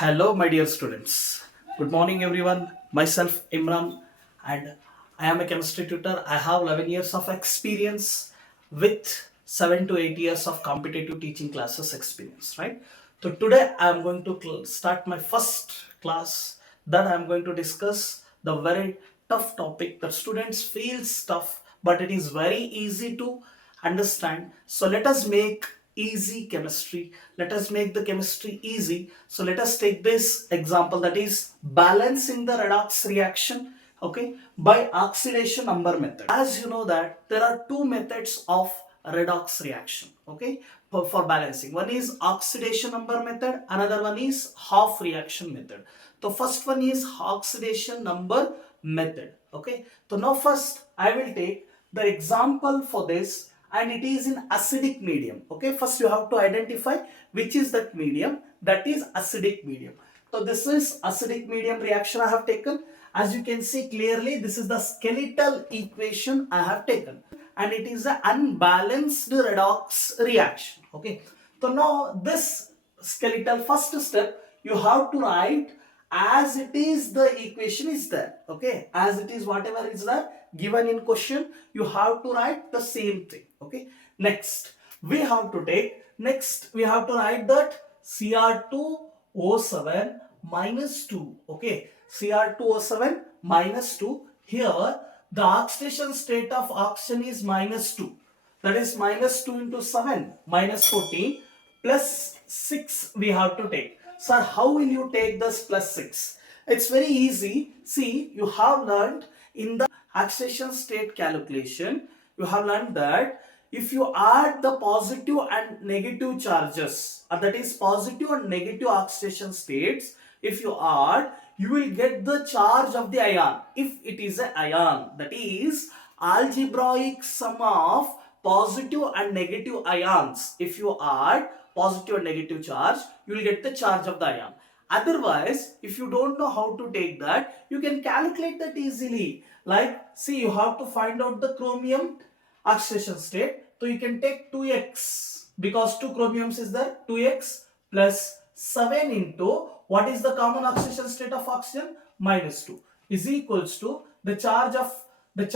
Hello, my dear students. Good morning, everyone. Myself, Imran, and I am a chemistry tutor. I have 11 years of experience with 7 to 8 years of competitive teaching classes experience, right? So, today I am going to start my first class that I am going to discuss the very tough topic that students feels tough, but it is very easy to understand. So let us make easy chemistry. Let us make the chemistry easy. So let us take this example, that is balancing the redox reaction, okay, by oxidation number method. As you know that there are two methods of redox reaction, okay, for balancing. One is oxidation number method, another one is half reaction method. The first one is oxidation number method, okay. So now first I will take the example for this, and it is in acidic medium, okay. First you have to identify which is that medium. That is acidic medium. So this is acidic medium reaction I have taken. As you can see clearly, this is the skeletal equation I have taken, and it is an unbalanced redox reaction, okay. So now this skeletal first step you have to write as it is, the equation is there, okay, as it is, whatever is there given in question, you have to write the same thing, okay. Next we have to write that Cr2O7 minus 2, okay, Cr2O7 minus 2. Here the oxidation state of oxygen is minus 2, that is minus 2 into 7 minus 14 plus 6 we have to take. Sir, how will you take this plus 6? It's very easy. See, you have learned in the oxidation state calculation, you have learned that if you add the positive and negative charges, that is positive and negative oxidation states, if you add, you will get the charge of the ion. If it is an ion, that is algebraic sum of positive and negative ions. If you add positive and negative charge, you will get the charge of the ion. Otherwise, if you don't know how to take that, you can calculate that easily. Like, see, you have to find out the chromium oxidation state. So you can take 2x, because 2 chromiums is there, 2x plus 7 into what is the common oxidation state of oxygen, minus 2, is equals to the charge of the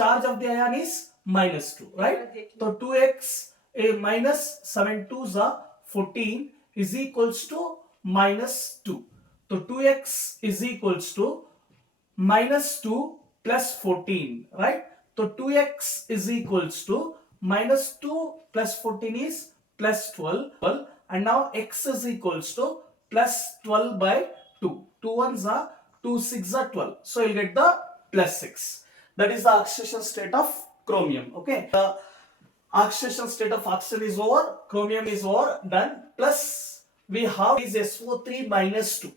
ion is minus 2, right? So 2x minus 7 2s are 14 is equals to minus 2. So 2x is equals to minus 2 plus 14, right? So 2x is equals to minus 2 plus 14 is plus 12, and now x is equals to plus 12 by 2. 2 ones are 2 6 are 12. So you'll get the plus 6. That is the oxidation state of chromium, okay. The oxidation state of oxygen is over, chromium is over, done. Plus we have is SO3 minus 2.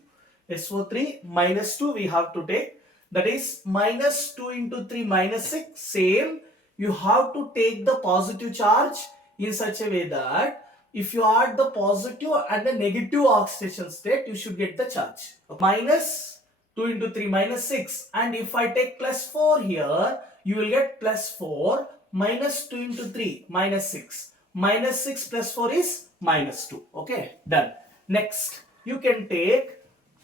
SO3 minus 2 we have to take, that is minus 2 into 3 minus 6. Same, you have to take the positive charge in such a way that if you add the positive and the negative oxidation state, you should get the charge. Minus 2 into 3 minus 6, and if I take plus 4 here, you will get plus 4 minus 2 into 3 minus 6. Minus 6 plus 4 is minus 2. Okay, done. Next, you can take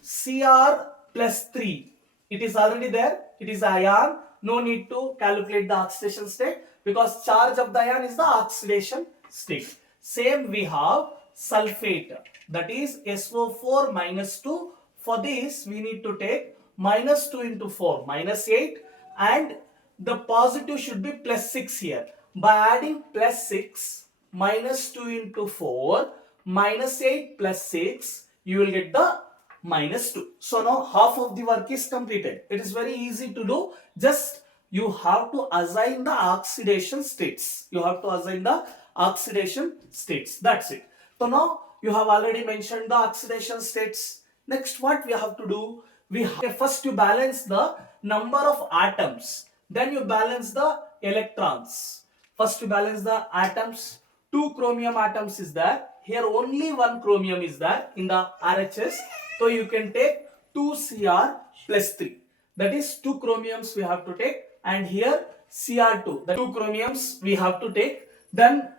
Cr plus 3. It is already there. It is ion. No need to calculate the oxidation state, because charge of the ion is the oxidation state. Same we have sulfate, that is SO4 minus 2. For this we need to take minus 2 into 4 minus 8, and the positive should be plus 6 here. By adding plus 6 minus 2 into 4 minus 8 plus 6, you will get the minus 2. So now half of the work is completed. It is very easy to do. Just you have to assign the oxidation states. You have to assign the oxidation states. That's it. So now you have already mentioned the oxidation states. Next, what we have to do? We have first to balance the number of atoms. Then you balance the electrons. First you balance the atoms. 2 chromium atoms is there. Here only 1 chromium is there in the RHS. So you can take 2 Cr plus 3. That is 2 chromiums we have to take, and here Cr2. The 2 chromiums we have to take. Then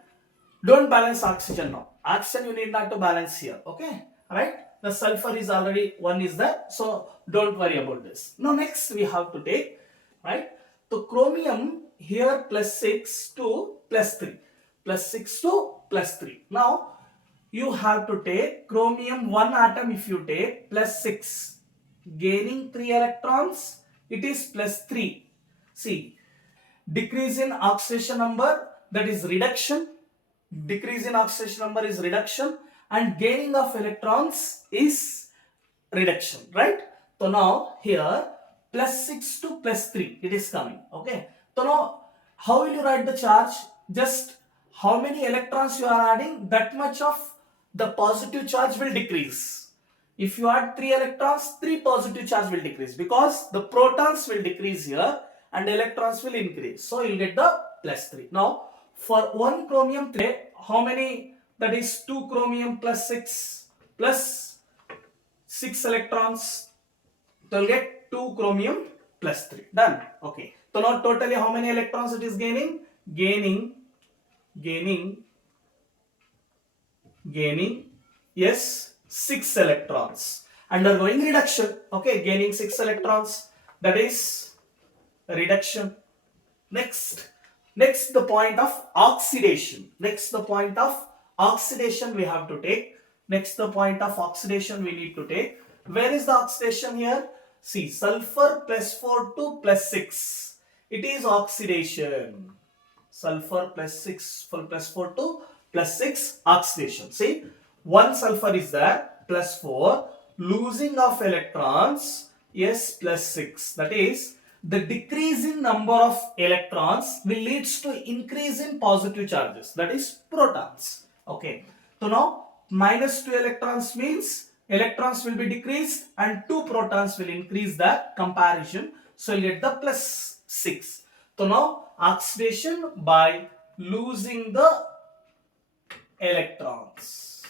don't balance oxygen now. Oxygen you need not to balance here. Okay, right? The sulfur is already 1 is there, so don't worry about this. Now next we have to take, right, the chromium here plus 6 to plus 3, plus 6 to plus 3. Now you have to take chromium 1 atom. If you take plus 6, gaining 3 electrons, it is plus 3. See, decrease in oxidation number, that is reduction. Decrease in oxidation number is reduction, and gaining of electrons is reduction, right? So now here plus 6 to plus 3 it is coming. Okay, so now how will you write the charge? Just how many electrons you are adding, that much of the positive charge will decrease. If you add 3 electrons, 3 positive charge will decrease, because the protons will decrease here and electrons will increase. So you'll get the plus 3. Now for 1 chromium 3, how many? That is 2 chromium plus 6 plus 6 electrons. So you'll get 2 chromium plus 3. Done. Okay. So now totally how many electrons it is gaining? Gaining, yes, 6 electrons. Undergoing reduction. Okay, gaining 6 electrons. That is reduction. Next the point of oxidation. We have to take. Next the point of oxidation we need to take. Where is the oxidation here? See, sulfur plus 4 to plus 6. It is oxidation. Sulfur plus 6 for plus 4 to plus 6, oxidation. See, 1 sulfur is there, plus 4, losing of electrons, yes, plus 6. That is, the decrease in number of electrons will leads to increase in positive charges, that is protons. Okay, so now minus 2 electrons means electrons will be decreased and 2 protons will increase the comparison. So you get the plus 6. So now oxidation by losing the electrons.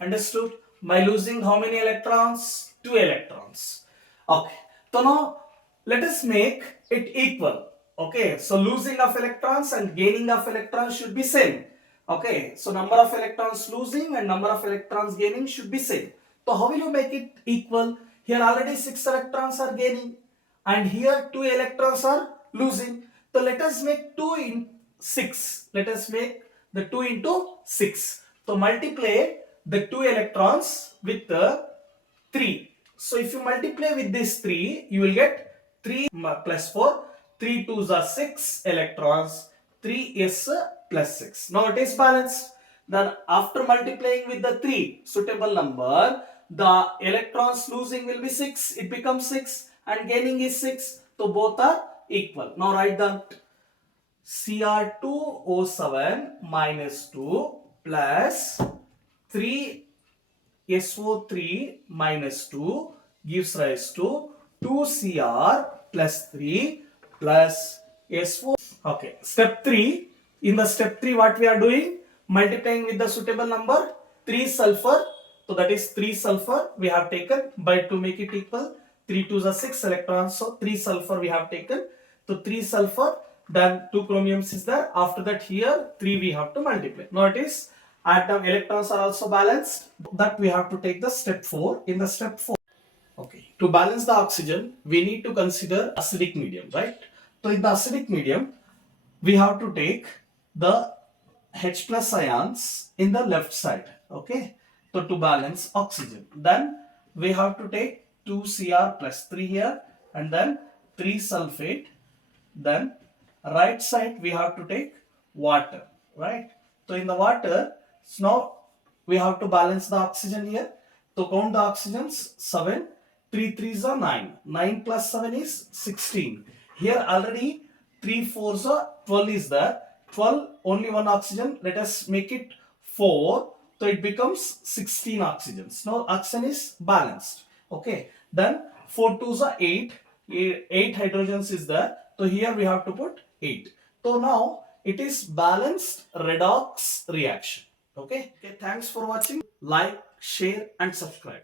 Understood? By losing how many electrons? 2 electrons. Okay. So now let us make it equal. Okay. So losing of electrons and gaining of electrons should be same. Okay. So number of electrons losing and number of electrons gaining should be same. So how will you make it equal? Here already 6 electrons are gaining and here 2 electrons are losing. So let us make 2 in 6. Let us make the 2 into 6. So multiply the 2 electrons with the 3. So if you multiply with this 3, you will get 3 plus 4. 3 2s are 6 electrons. 3 is plus 6. Now it is balanced. Then after multiplying with the 3 suitable number, the electrons losing will be 6. It becomes 6 and gaining is 6. So both are equal. Now write down Cr2O7 minus 2 plus 3SO3 minus 2 gives rise to 2Cr plus 3 plus S4. Okay, step 3. In the step 3 what we are doing? Multiplying with the suitable number, 3 sulfur. So that is 3 sulfur we have taken by to make it equal. 3 2s are 6 electrons. So 3 sulfur we have taken. So 3 sulfur, then 2 chromiums is there. After that here 3 we have to multiply. Now it is atom electrons are also balanced. That we have to take the step 4. In the step 4. Okay. To balance the oxygen, we need to consider acidic medium, right? So in the acidic medium, we have to take the H plus ions in the left side. Okay. So to balance oxygen, then we have to take 2Cr plus 3 here and then 3 sulfate. Then right side we have to take water, right? So in the water, so now we have to balance the oxygen here. So count the oxygens, 7, 3 3s are 9. 9 plus 7 is 16. Here already 3 4s are 12 is there. 12, only one oxygen. Let us make it 4. So it becomes 16 oxygens. Now oxygen is balanced. Okay. Then 4 2s are 8. 8 hydrogens is there. So here we have to put 8. So now it is balanced redox reaction. Okay. Okay. Thanks for watching. Like, share and subscribe.